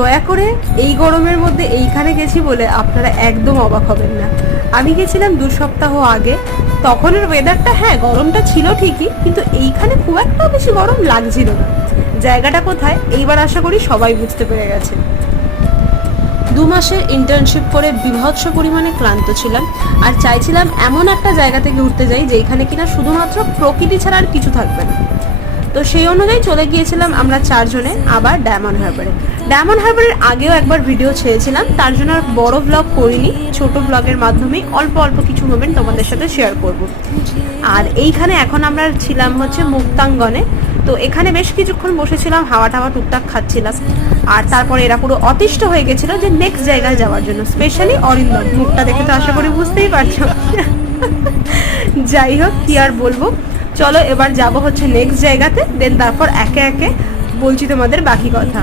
দয়া করে এই গরমের মধ্যে এইখানে গেছি বলে আপনারা একদম অবাক হবেন না। আমি গেছিলাম 2 সপ্তাহ আগে, তখনের ওয়েদারটা হ্যাঁ গরমটা ছিল ঠিকই, কিন্তু এইখানে খুব একটা বেশি গরম লাগছিল না। জায়গাটা কোথায় এইবার আশা করি সবাই বুঝতে পেরে গেছে। 2 মাসের ইন্টার্নশিপ করে বিভৎস পরিমাণে ক্লান্ত ছিলাম, আর চাইছিলাম এমন একটা জায়গাতে ঘুরতে যাই যেখানে কিনা শুধুমাত্র প্রকৃতি ছাড়া আর কিছু থাকবে না। তো সেই অনুযায়ী চলে গিয়েছিলাম আমরা 4 জনে আবার ডায়মন্ড হারবারে। ডায়মন্ড হারবারের আগেও একবার ভিডিও ছেড়েছিলাম, তার জন্য আর বড় ব্লগ করিনি, ছোট ব্লগের মাধ্যমে অল্প অল্প কিছু মোমেন্ট তোমাদের সাথে শেয়ার করব। আর এইখানে এখন আমরা ছিলাম হচ্ছে মুক্তাঙ্গনে। তো এখানে বেশ কিছুক্ষণ বসেছিলাম, হাওয়া টাওয়া টুকটাক খাচ্ছিলাম, আর তারপরে এরা পুরো অতিষ্ঠ হয়ে গেছিল যে নেক্সট জায়গায় যাওয়ার জন্য, স্পেশালি অরিন্দম। মুখটা দেখে তো আশা করি বুঝতেই পারছো। যাই হোক, কি আর বলবো, চলো এবার যাব হচ্ছে নেক্সট জায়গাতে, দেন তারপর একে একে বলছি তোমাদের বাকি কথা।